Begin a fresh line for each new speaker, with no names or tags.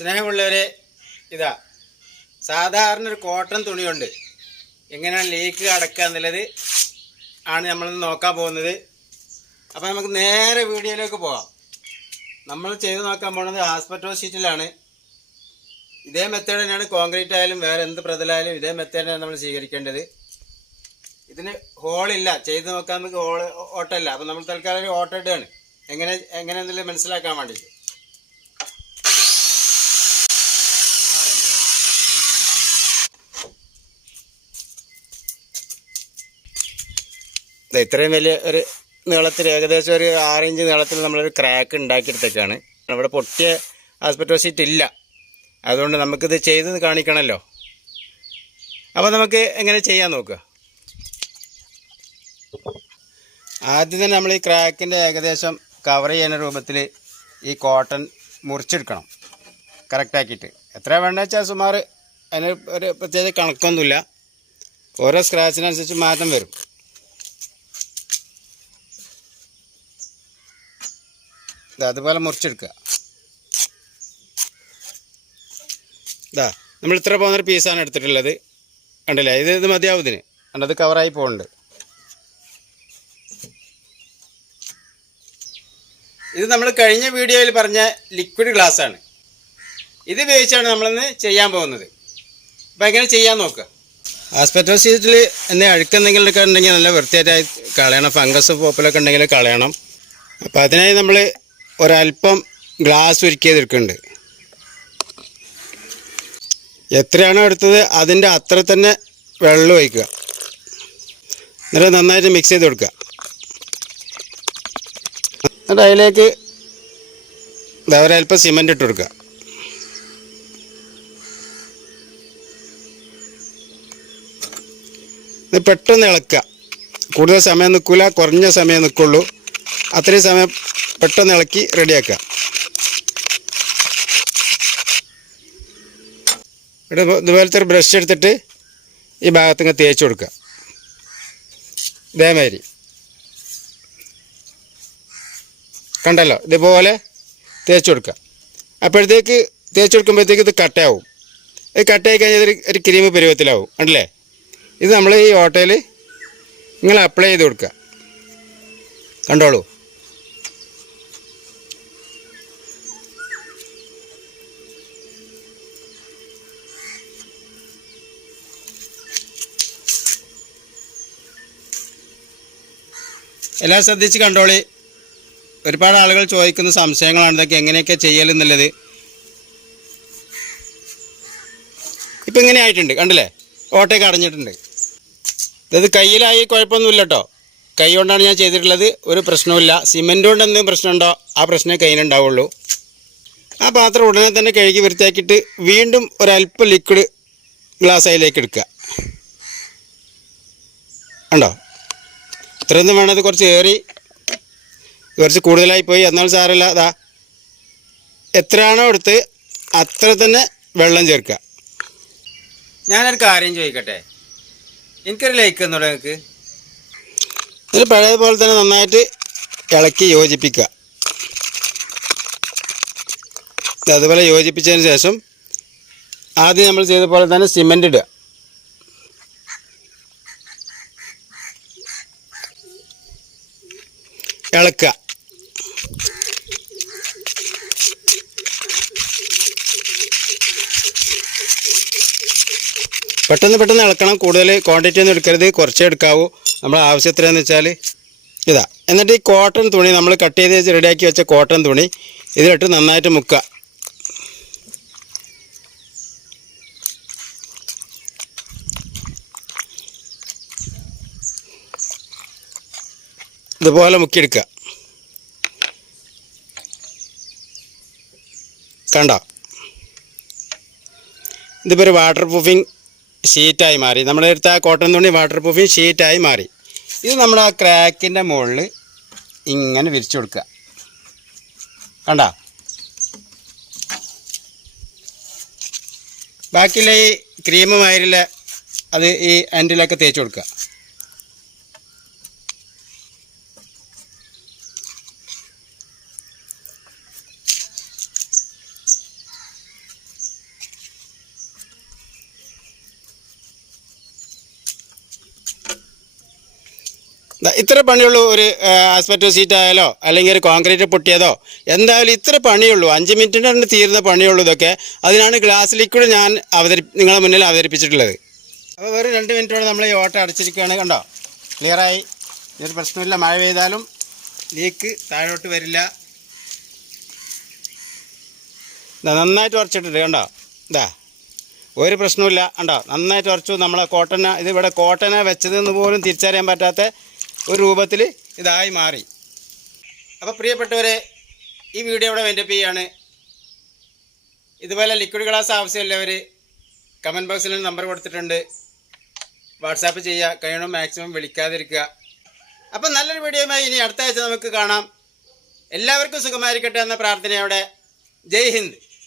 സ്നേഹമുള്ളവരെ ഇതാ. സാധാരണ ഒരു കോട്ടൺ തുണിയുണ്ട്. എങ്ങനെയാണ് ലീക്ക് അടക്കുക എന്നുള്ളത് ആണ് നമ്മൾ നോക്കാൻ പോകുന്നത്. അപ്പോൾ നമുക്ക് നേരെ വീഡിയോയിലേക്ക് പോകാം. നമ്മൾ ചെയ്ത് നോക്കാൻ പോകുന്നത് ഹാസ്പിറ്റൽ ഷീറ്റിലാണ് ഇതേ മെത്തേഡ് തന്നെയാണ് കോൺക്രീറ്റ് ആയാലും വേറെ എന്ത് പ്രതലായാലും ഇതേ മെത്തേഡ് തന്നെയാണ് നമ്മൾ സ്വീകരിക്കേണ്ടത്. ഇതിന് ഹോളില്ല ചെയ്ത് നോക്കാൻ നമുക്ക് ഹോൾ ഓട്ടമില്ല അപ്പം നമ്മൾ തൽക്കാലം ഒരു ഓട്ടം ഇടുകയാണ്. എങ്ങനെ എങ്ങനെയെന്നുള്ളത് മനസ്സിലാക്കാൻ വേണ്ടിയിട്ട്. ഇത്രയും വലിയ ഒരു നീളത്തിൽ ഏകദേശം ഒരു ആറിഞ്ച് നീളത്തിൽ നമ്മളൊരു ക്രാക്ക് ഉണ്ടാക്കിയെടുത്തേക്കാണ്. നമ്മുടെ പൊട്ടിയ ആസ്പെറ്റോസീറ്റ് ഇല്ല. അതുകൊണ്ട് നമുക്കിത് ചെയ്ത് കാണിക്കണമല്ലോ അപ്പോൾ നമുക്ക് എങ്ങനെ ചെയ്യാൻ നോക്കുക? ആദ്യം തന്നെ നമ്മൾ ഈ ക്രാക്കിന്റെ ഏകദേശം കവർ ചെയ്യുന്ന രൂപത്തിൽ ഈ കോട്ടൺ മുറിച്ചെടുക്കണം. കറക്റ്റാക്കിയിട്ട് എത്ര വേണ്ട വെച്ചാൽ സുമാർ അതിന് ഒരു പ്രത്യേക കണക്കൊന്നുമില്ല. ഓരോ സ്ക്രാച്ചിനനുസരിച്ച് മാറ്റം വരും. അതുപോലെ മുറിച്ചെടുക്കുക. ഇതാ നമ്മൾ ഇത്ര പോകുന്നൊരു പീസാണ് എടുത്തിട്ടുള്ളത്. കണ്ടില്ലേ? ഇത് ഇത് മതിയാവും ഇതിന്. കണ്ടത് കവറായി പോകുന്നുണ്ട്. ഇത് നമ്മൾ കഴിഞ്ഞ വീഡിയോയിൽ പറഞ്ഞ ലിക്വിഡ് ഗ്ലാസ് ആണ്. ഇത് ഉപയോഗിച്ചാണ് നമ്മളിന്ന് ചെയ്യാൻ പോകുന്നത്. അപ്പം എങ്ങനെ ചെയ്യാൻ നോക്കുക? ആസ്പെറ്റോ ഷീറ്റിൽ എന്നെ അഴുക്കെന്തെങ്കിലുമൊക്കെ ഉണ്ടെങ്കിൽ നല്ല വൃത്തിയായിട്ടായി കളയണം. ഫംഗസ് പോപ്പലൊക്കെ ഉണ്ടെങ്കിൽ കളയണം. അപ്പോൾ അതിനായി നമ്മൾ ഒരല്പം ഗ്ലാസ് ഉരുക്കിയതെടുക്കുന്നുണ്ട്. എത്രയാണോ എടുത്തത് അതിന്റെ അത്ര തന്നെ വെള്ളം ഒഴിക്കുക. എന്നിട്ട് നന്നായിട്ട് മിക്സ് ചെയ്ത് കൊടുക്കുക. എന്നിട്ട് അതിലേക്ക് ഒരല്പം സിമെന്റ് ഇട്ട് കൊടുക്കുക. പെട്ടെന്ന് ഇളക്കുക. കൂടുതൽ സമയം നിൽക്കില്ല കുറഞ്ഞ സമയം നിൽക്കുള്ളൂ. അത്രയും സമയം പെട്ടെന്ന് ഇളക്കി റെഡിയാക്കുക. ഇവിടെ ഇതുപോലത്തെ ഒരു ബ്രഷ് എടുത്തിട്ട് ഈ ഭാഗത്തിങ്ങ് തേച്ച് കൊടുക്കുക. ഇതേമാതിരി. കണ്ടല്ലോ? ഇതുപോലെ തേച്ച് കൊടുക്കുക. അപ്പോഴത്തേക്ക് തേച്ച് കൊടുക്കുമ്പോഴത്തേക്ക് ഇത് കട്ടയാവും. ഇത് കട്ടയായി കഴിഞ്ഞാൽ ഒരു ഒരു ക്രീം പരുവത്തിലാവും. ഉണ്ടല്ലേ ഇത് നമ്മൾ ഈ ഓട്ടയിൽ നിങ്ങൾ അപ്ലൈ ചെയ്ത് കൊടുക്കുക. കണ്ടോളൂ? എല്ലാം ശ്രദ്ധിച്ച് കണ്ടോളി. ഒരുപാട് ആളുകൾ ചോദിക്കുന്ന സംശയങ്ങളാണ് ഇതൊക്കെ എങ്ങനെയൊക്കെ ചെയ്യലെന്നുള്ളത് ഇപ്പം ഇങ്ങനെ ആയിട്ടുണ്ട് കണ്ടില്ലേ? ഓട്ടയൊക്കെ അടഞ്ഞിട്ടുണ്ട്. ഇത് കയ്യിലായി കുഴപ്പമൊന്നുമില്ല കേട്ടോ കൈ കൊണ്ടാണ് ഞാൻ ചെയ്തിട്ടുള്ളത് ഒരു പ്രശ്നവുമില്ല. സിമെന്റ് കൊണ്ട് എന്തെങ്കിലും പ്രശ്നമുണ്ടോ? ആ പ്രശ്നമേ കയ്യിലുണ്ടാവുള്ളൂ ആ പാത്രം ഉടനെ തന്നെ കഴുകി വൃത്തിയാക്കിയിട്ട് വീണ്ടും ഒരല്പം ലിക്വിഡ് ഗ്ലാസ് അതിലേക്ക് എടുക്കുക. ഉണ്ടോ ഇത്രയൊന്നും വേണത് കുറച്ച് ഏറി കുറച്ച് കൂടുതലായി പോയി. എന്നാൽ സാരമില്ല അതാ എത്രയാണോ എടുത്ത് അത്ര തന്നെ വെള്ളം ചേർക്കുക. ഞാനൊരു കാര്യം ചോദിക്കട്ടെ? എനിക്കൊരു ലൈക്ക് എന്നോട് നിങ്ങൾക്ക്. ഇത് പഴയതുപോലെ തന്നെ നന്നായിട്ട് ഇളക്കി യോജിപ്പിക്കുക. അതുപോലെ യോജിപ്പിച്ചതിന് ശേഷം ആദ്യം നമ്മൾ ചെയ്ത പോലെ തന്നെ സിമെന്റ് ഇടുക. ഇളക്കുക. പെട്ടെന്ന് പെട്ടെന്ന് ഇളക്കണം. കൂടുതൽ ക്വാണ്ടിറ്റി ഒന്നും എടുക്കരുത്. കുറച്ചേ എടുക്കാവൂ. ആവശ്യം എത്രയാന്ന് വെച്ചാൽ ഇതാ. എന്നിട്ട് ഈ കോട്ടൺ തുണി നമ്മൾ കട്ട് ചെയ്ത് റെഡിയാക്കി വെച്ച കോട്ടൺ തുണി ഇതിലിട്ട് നന്നായിട്ട് മുക്കുക. ഇതുപോലെ മുക്കിയെടുക്കുക. കണ്ട? ഇതിപ്പോൾ ഒരു വാട്ടർ പ്രൂഫിങ് ഷീറ്റായി മാറി. നമ്മുടെ അടുത്ത ആ കോട്ടൺ തുണി വാട്ടർ പ്രൂഫിങ് ഷീറ്റായി മാറി. ഇത് നമ്മൾ ആ ക്രാക്കിന്റെ മുകളിൽ ഇങ്ങനെ വിരിച്ചു കൊടുക്കുക. കണ്ട? ബാക്കിയുള്ള ഈ ക്രീമും മാതിരില്ല അത് ഈ എൻഡിലൊക്കെ തേച്ച് കൊടുക്കുക. ഇത്ര പണിയുള്ളൂ ഒരു ആസ്പെറ്റോ സീറ്റ് ആയാലോ അല്ലെങ്കിൽ ഒരു കോൺക്രീറ്റ് പൊട്ടിയതോ എന്തായാലും ഇത്ര പണിയുള്ളൂ. അഞ്ച് മിനിറ്റിന്റെ തന്നെ തീരുന്ന പണിയുള്ളൂ ഇതൊക്കെ. അതിനാണ് ഗ്ലാസ് ലിക്വിഡ് ഞാൻ അവതരി നിങ്ങളുടെ മുന്നിൽ അവതരിപ്പിച്ചിട്ടുള്ളത്. അപ്പോൾ വെറും രണ്ട് മിനിറ്റോടെ നമ്മൾ ഈ ഓട്ട അടച്ചിരിക്കുകയാണ് കണ്ടോ? ക്ലിയറായി ഇതൊരു പ്രശ്നമില്ല. മഴ പെയ്താലും ലീക്ക് താഴോട്ട് വരില്ല. നന്നായിട്ട് ഉറച്ചിട്ടുണ്ട് കണ്ടോ? ഇതാ ഒരു പ്രശ്നമില്ല കണ്ടോ? നന്നായിട്ട് ഉറച്ചു. നമ്മളെ കോട്ടന ഇത് ഇവിടെ കോട്ടന വെച്ചതെന്ന് പോലും തിരിച്ചറിയാൻ പറ്റാത്ത ഒരു രൂപത്തിൽ ഇതായി മാറി. അപ്പോൾ പ്രിയപ്പെട്ടവരെ ഈ വീഡിയോ ഇവിടെ വെന്റപ്പ് ചെയ്യാണ്. ഇതുപോലെ ലിക്വിഡ് ഗ്ലാസ് ആവശ്യമുള്ളവർ കമന്റ് ബോക്സിൽ നമ്പർ കൊടുത്തിട്ടുണ്ട്. വാട്സാപ്പ് ചെയ്യുക. കഴിയണം മാക്സിമം വിളിക്കാതിരിക്കുക. അപ്പം നല്ലൊരു വീഡിയോയുമായി ഇനി അടുത്ത ആഴ്ച നമുക്ക് കാണാം. എല്ലാവർക്കും സുഖമായിരിക്കട്ടെ എന്ന പ്രാർത്ഥനയോടെ. ജയ് ഹിന്ദ്.